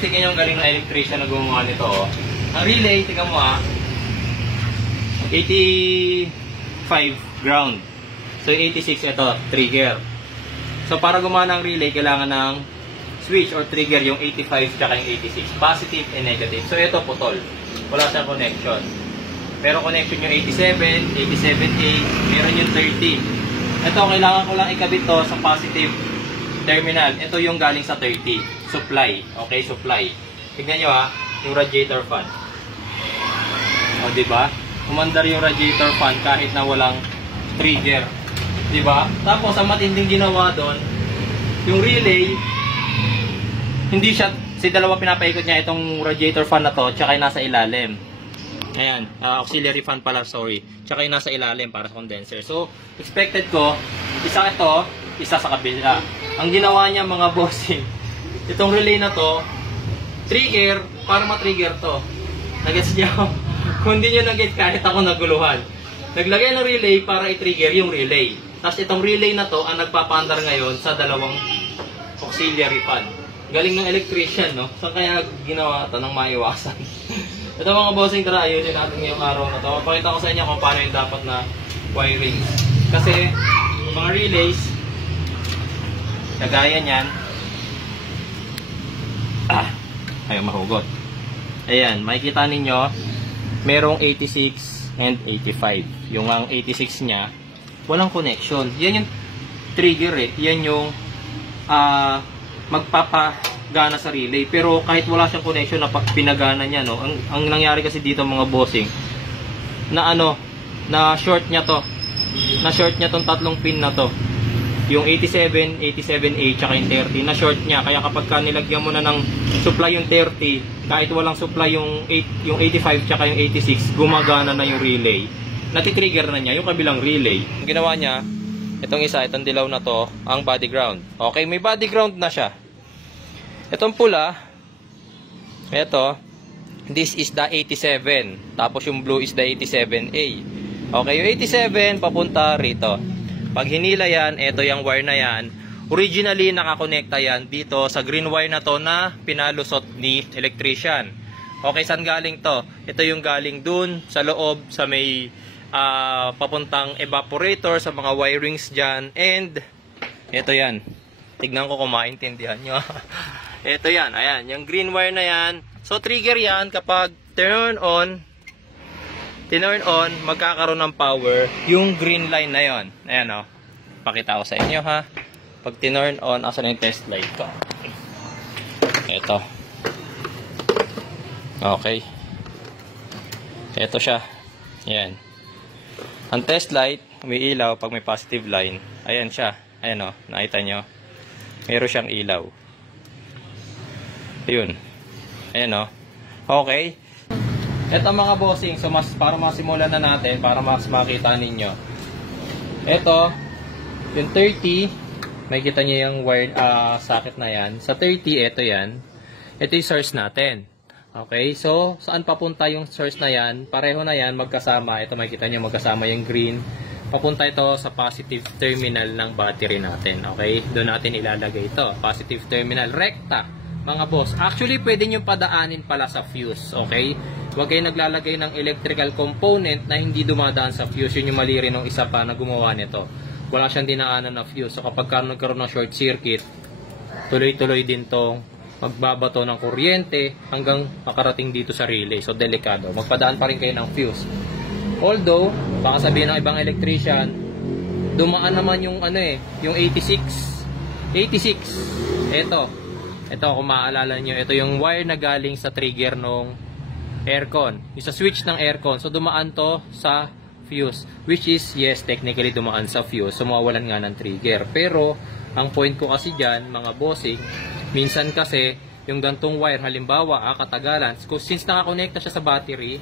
Tingnan yung galing na electrician na gumawa nito. Oh. Ang relay, tingnan mo 85 ground. So 86 ito, trigger. So para gumana ang relay, kailangan ng switch or trigger yung 85 tsaka yung 86. Positive and negative. So ito putol. Wala siyang connection. Pero connection yung 87, 87A, meron yung 30. Ito, kailangan ko lang ikabit to sa positive terminal. Ito yung galing sa 30. Supply. Okay, supply. Tignan nyo yung radiator fan. O, diba? Umandar yung radiator fan kahit na walang trigger. Diba? Tapos, ang matinding ginawa doon, yung relay, hindi siya, dalawa pinapaikot niya itong radiator fan na to, tsaka yung nasa ilalim. Ayan, auxiliary fan pala, sorry. Tsaka yung nasa ilalim para sa condenser. So, expected ko, isa ito, isa sa kabila. Ang ginawa niya mga bossing, itong relay na to, trigger, para ma-trigger to. Nag-gets niya? Kung hindi nyo nag-get, kahit ako naguluhan. Naglagay ng relay para i-trigger yung relay. Tapos itong relay na to, ang nagpapaandar ngayon sa dalawang auxiliary fan. Galing ng electrician, no? Saan kaya ginawa ito nang maiwasan? Ito mga bossing, tara, ayusin natin ngayong araw na ito. Pakita ko sa inyo kung paano yung dapat na wiring. Kasi, mga relays, kagaya niyan, ayaw mahugot. Ayan, makikita ninyo, merong 86 and 85. Yung ang 86 niya, walang connection. Yan yung trigger Yan yung magpapagana sa relay. Pero kahit wala siyang connection na pinagana niya, no? Ang nangyari kasi dito mga bossing, na na short niya to. Na short niya tong tatlong pin na to. Yung 87, 87A, tsaka yung 30, na short niya. Kaya kapag nilagyan mo na ng supply yung 30, kahit walang supply yung 85, tsaka yung 86, gumagana na yung relay. Natitrigger na niya yung kabilang relay. Ang ginawa niya, itong isa, itong dilaw na to, ang body ground. Okay, may body ground na siya. Itong pula, ito, this is the 87. Tapos yung blue is the 87A. Okay, yung 87, papunta rito. Pag hinila yan, ito yung wire na yan. Originally, nakakonekta yan dito sa green wire na to na pinalusot ni electrician. Okay, saan galing to? Ito yung galing dun sa loob, sa may papuntang evaporator, sa mga wirings dyan. And, ito yan. Tignan ko kung maintindihan nyo. Ito yan, ayan. Yung green wire na yan. So, trigger yan kapag turn on, magkakaroon ng power yung green line na yon. Ayan o. Pakita ko sa inyo ha. Pag tinurn on, asan yung test light ko? Ito. Okay. Ito siya. Ayan. Ang test light, may ilaw pag may positive line. Ayan siya. Ayan o. Nakita nyo? Meron siyang ilaw. Ayun. Ayan o. Okay. Ito mga bossing, so para masimulan na natin, para mas makita ninyo. Ito, yung 30, may kita nyo yung wire, socket na yan. Sa 30, ito yan. Ito yung source natin. Okay, so saan papunta yung source na yan? Pareho na yan, magkasama. Ito makikita nyo, magkasama yung green. Papunta ito sa positive terminal ng battery natin. Okay, doon natin ilalagay ito. Positive terminal, rekta. Mga boss, actually pwede nyo padaanin pala sa fuse, okay? Huwag kayo naglalagay ng electrical component na hindi dumadaan sa fuse. Yun yung mali rin ng isa pa na gumawa nito. Wala siyang dinaanan na fuse. So kapag nagkaroon ng short circuit, tuloy-tuloy din tong magbabato ng kuryente hanggang makarating dito sa relay. So delikado. Magpadaan pa rin kayo ng fuse. Although, baka sabihin ng ibang electrician, dumaan naman yung yung 86. 86. Ito, kung maaalala nyo, ito yung wire na galing sa trigger ng aircon. Yung sa switch ng aircon. So, dumaan to sa fuse. Which is, yes, technically dumaan sa fuse. So, mawawalan nga ng trigger. Pero, ang point ko kasi dyan, mga bossing, minsan kasi, yung gantong wire, halimbawa, katagalan, since nakakonekta siya sa battery,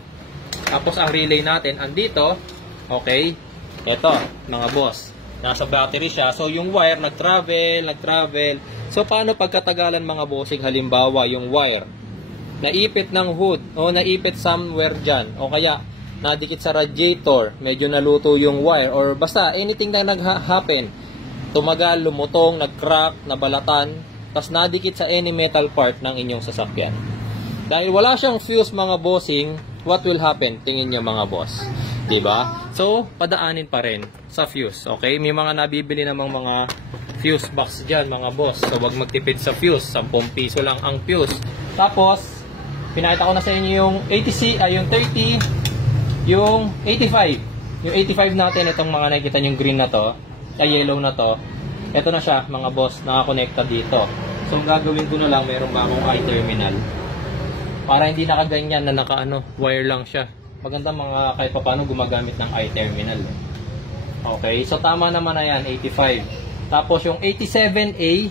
tapos ang relay natin, andito, okay, ito, mga boss. Nasa battery siya. So, yung wire, nag-travel. So, paano pagkatagalan mga bossing? Halimbawa, yung wire, naipit ng hood, o naipit somewhere dyan, o kaya, nadikit sa radiator, medyo naluto yung wire, or basta, anything na nag-happen, tumagal, lumutong, nag-crack, nabalatan, tas nadikit sa any metal part ng inyong sasakyan. Dahil wala siyang fuse mga bossing, what will happen? Tingin niyo mga boss. Diba? So, padaanin pa rin sa fuse. Okay? May mga nabibili namang mga fuse box dyan mga boss. So, wag magtipid sa fuse. 10 piso lang ang fuse. Tapos, pinakita ko na sa inyo yung 80C, yung 30, yung 85. Yung 85 natin, itong mga nakikita yung green na to, yellow na to, ito na siya mga boss, nakakonekta dito. So, gagawin ko na lang, meron ba akong i-terminal para hindi nakaganyan na wire lang siya. Maganda mga kahit pa paano gumagamit ng i-terminal. Okay, so tama naman na yan, 85. Tapos yung 87A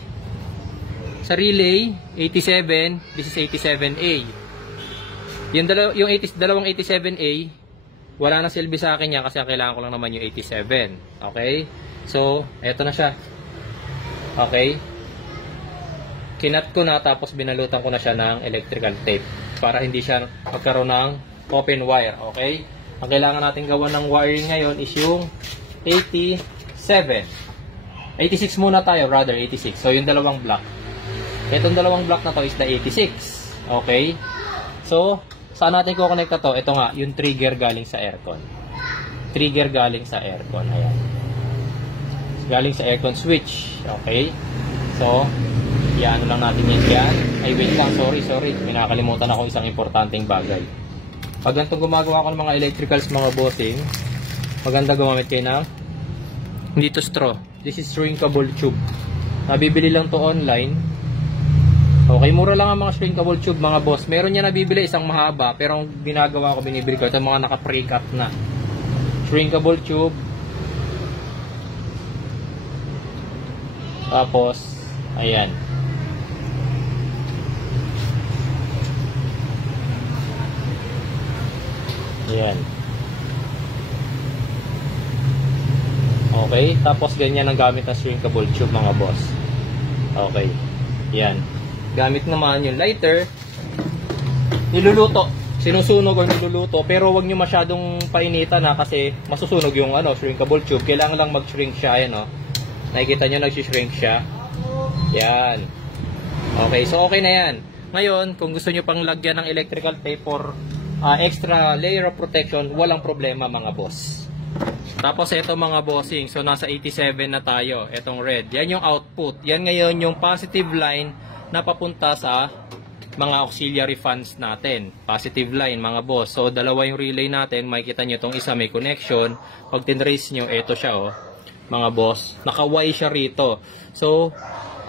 sa relay, 87, this is 87A. Yung dalawang 87A, wala na silbi sa akin yan kasi kailangan ko lang naman yung 87. Okay? So, eto na siya. Okay? Kinat ko na tapos binalutan ko na siya ng electrical tape para hindi siya magkaroon ng open wire. Okay? Ang kailangan natin gawa ng wiring ngayon is yung 87. 86 muna tayo, rather 86. So, yung dalawang block. Itong dalawang block na to is the 86. Okay? So, saan natin kukonekta to? Ito nga, yung trigger galing sa aircon. Trigger galing sa aircon. Ayan. Galing sa aircon switch. Okay? So, yan lang natin yan. Ay, wait lang. Sorry. May nakakalimutan ako isang importanteng bagay. Pag ganito gumagawa ko ng mga electricals, mga bossing, maganda gumamit kayo ng hindi to straw. This is shrinkable tube. Nabibili lang to online. Okay, mura lang ang mga shrinkable tube mga boss. Meron niya nabibili isang mahaba, pero ang ginagawa ko, binibili ko ito mga naka-pre cut na shrinkable tube. Tapos ayan. Ayan. Okay, tapos ganyan ang gamit ng shrinkable tube mga boss. Okay. Yan. Gamit naman yung lighter. Niluluto. Sinusunog or niluluto. Pero wag nyo masyadong painitan na kasi masusunog yung shrinkable tube. Kailangan lang mag-shrink siya. Ayan, nakikita nyo nag-shrink siya. Yan. Okay, so okay na yan. Ngayon, kung gusto nyo pang lagyan ng electrical tape or extra layer of protection, walang problema mga boss. Tapos ito mga bossing, so nasa 87 na tayo. Itong red, yan yung output. Yan ngayon yung positive line na papunta sa mga auxiliary fans natin. Positive line mga boss. So dalawa yung relay natin, makikita nyo itong isa may connection. Pag tinrace nyo, ito siya mga boss. Naka-Y siya rito. So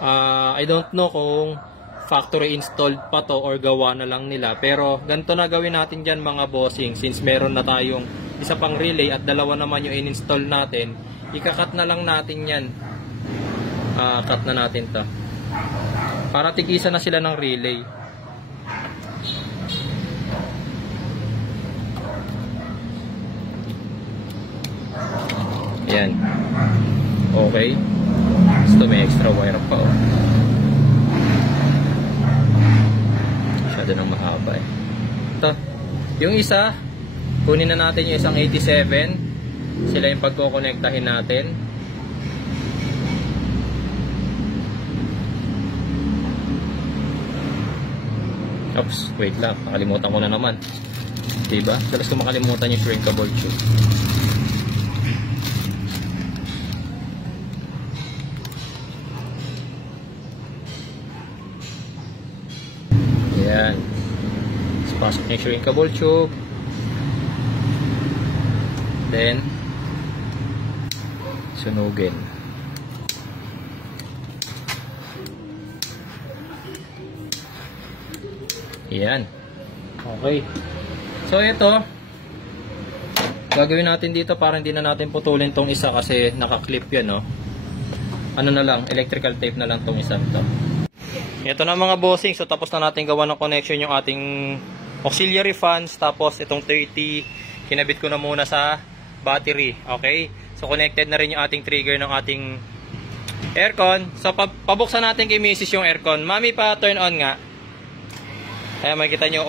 I don't know kung factory installed pa to or gawa na lang nila. Pero ganito na gawin natin dyan mga bossing. Since meron na tayong isa pang relay at dalawa naman yung in-install natin, ikakat na lang natin yan. Cut na natin to para tigisa na sila ng relay. Yan. Okay. Gusto may extra wire pa masyado nang mahaba ito. Yung isa, kunin na natin yung isang 87. Sila yung pagkokonektahin natin. Oops, wait lang. Nakalimutan ko na naman. Diba? Dalas ko makalimutan yung shrinkable tube. Ayan. Pasok yung shrinkable tube. Then sunugin. Yan. Okay. So ito, gagawin natin dito para hindi na natin putulin tong isa kasi naka-clip yan, ano na lang, electrical tape na lang tong isa to. Ito na mga bossing. So tapos na natin gawa ng connection yung ating auxiliary fans. Tapos itong 30 kinabit ko na muna sa battery. Okay? So connected na rin yung ating trigger ng ating aircon. So pabuksan natin kay Mrs. yung aircon. Mami, pa turn on nga. Kaya makikita nyo,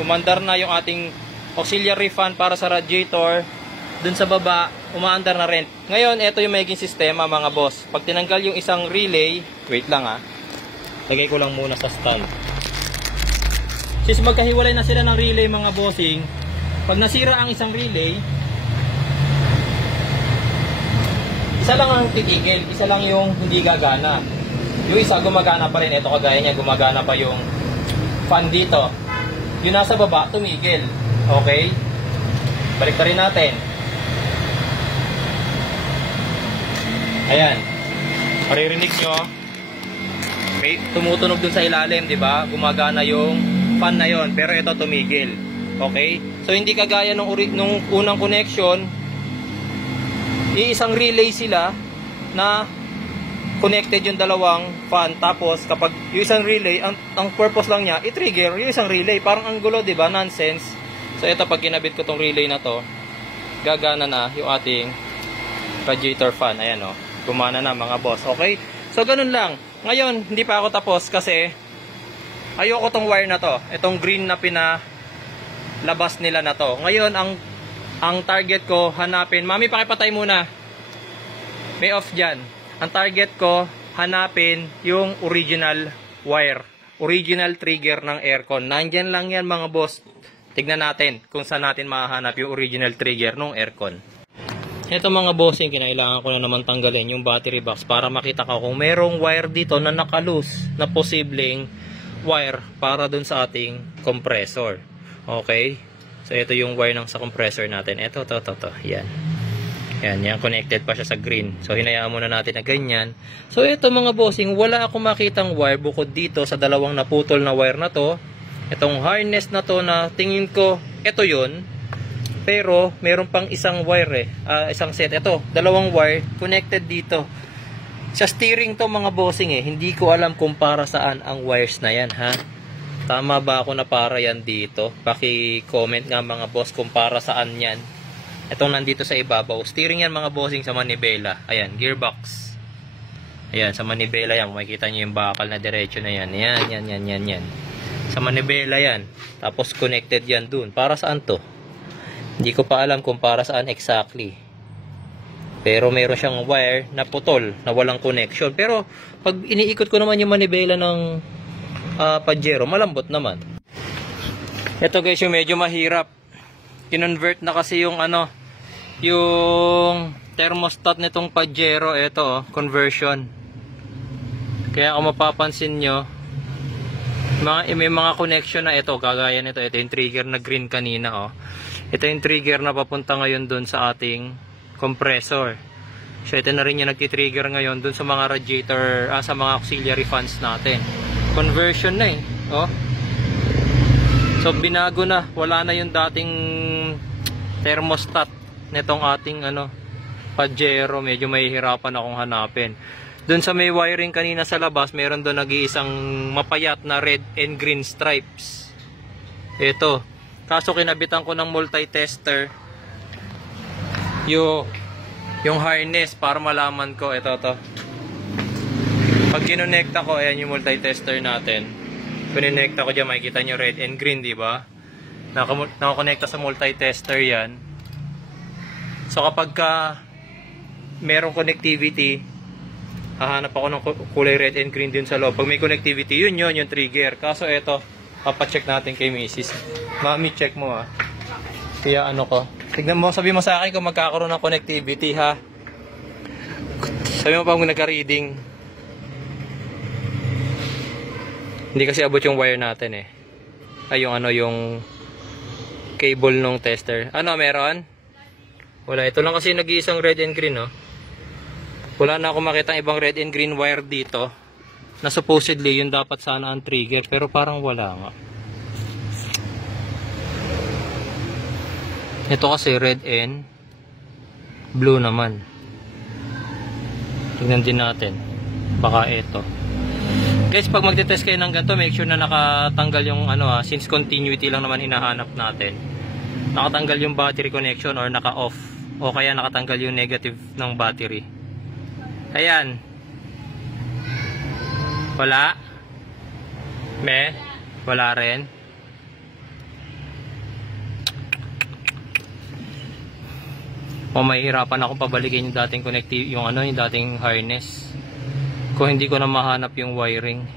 umandar na yung ating auxiliary fan para sa radiator. Dun sa baba, umaandar na rin. Ngayon, ito yung magiging sistema mga boss. Pag tinanggal yung isang relay, wait lang Lagay ko lang muna sa stand. Since magkahiwalay na sila ng relay mga bossing, pag nasira ang isang relay, isa lang ang titigil, isa lang yung hindi gagana. Yung isa gumagana pa rin. Ito kagaya niya, gumagana pa yung fan dito. Yung nasa baba, tumigil. Okay? Balik na rin natin. Ayan. Maririnig nyo, may tumutunog dun sa ilalim, di ba? Gumagana yung fan na yon, pero ito tumigil. Okay? So hindi kagaya nung unang connection, iisang relay sila na connected yung dalawang fan, tapos kapag yung isang relay, ang purpose lang niya, i-trigger yung isang relay. Parang ang gulo, di ba? Nonsense. So ito, pag kinabit ko tong relay na to, gagana na yung ating radiator fan. Ayan o, gumana na mga boss. Okay? So ganun lang. Ngayon, hindi pa ako tapos kasi ayoko tong wire na to. Itong green na pinalabas nila na to. Ngayon, ang target ko, hanapin. Mami, pakipatay muna. May off dyan. Ang target ko, hanapin yung original wire. Original trigger ng aircon. Nandyan lang yan mga boss. Tignan natin kung saan natin mahanap yung original trigger ng aircon. Ito mga bossing, kinailangan ko na naman tanggalin yung battery box para makita ko kung merong wire dito na nakaloose na posibleng wire para dun sa ating compressor. Okay? So ito yung wire ng sa compressor natin. Ito. Yan. Yan, connected pa siya sa green. So hinayaan muna natin na ganyan. So ito mga bossing, wala akong makitang wire bukod dito sa dalawang naputol na wire na to. Itong harness na to na tingin ko, ito yun. Pero meron pang isang wire isang set. Ito, dalawang wire connected dito. Sa steering to mga bossing Hindi ko alam kung para saan ang wires na yan ha. Tama ba ako na para yan dito? Paki-comment nga mga boss kung para saan yan. Itong nandito sa ibabaw. Steering yan mga bossing sa manibela. Ayan, gearbox. Ayan, sa manibela yan. Makikita nyo yung bakal na diretso na yan. Yan. Sa manibela yan. Tapos connected yan dun. Para saan to? Hindi ko pa alam kung para saan exactly. Pero meron siyang wire na putol, na walang connection. Pero pag iniikot ko naman yung manibela ng Pajero, malambot naman. Ito guys, yung medyo mahirap. Kinonvert na kasi yung yung thermostat nitong Pajero. Ito conversion. Kaya kung mapapansin nyo, may mga connection na ito, kagaya nito. Ito yung trigger na green kanina Ito yung trigger na papunta ngayon dun sa ating compressor. So ito na rin yung nagtitrigger ngayon dun sa mga radiator, sa mga auxiliary fans natin. Conversion na So binago na, wala na yung dating thermostat nitong ating Pajero. Medyo mahihirapan akong hanapin. Doon sa may wiring kanina sa labas, meron doon nag-iisang mapayat na red and green stripes. Ito. Kaso kinabitan ko ng multi-tester yung harness para malaman ko. Ito. Pag kinonekta ko, ayan yung multi-tester natin. Kinonekta ko dyan, makikita nyo red and green, di ba? Nakakonekta sa multi-tester yan. So kapag merong connectivity, hahanap ako ng kulay red and green din sa loob. Pag may connectivity, yun yung trigger. Kaso ito, papacheck natin kay Mrs. Mami, check mo Kaya ko. Tignan mo, sabi mo sa akin kung magkakaroon ng connectivity ha. Sabi mo pa kung nagka-reading. Hindi kasi abot yung wire natin Ay yung cable nung tester. Meron? Wala. Ito lang kasi nag-iisang red and green Wala na akong makita ibang red and green wire dito na supposedly yun dapat sana ang trigger, pero parang wala nga. Ito kasi red and blue naman. Tingnan din natin. Baka ito. Guys, pag magte-test kayo ng ganito, make sure na nakatanggal yung since continuity lang naman hinahanap natin. Nakatanggal yung battery connection or naka-off, o kaya nakatanggal yung negative ng battery. Ayan. Wala. Wala rin. Mahihirapan akong pabalikin yung dating connective, yung dating harness. Kung hindi ko na mahanap yung wiring.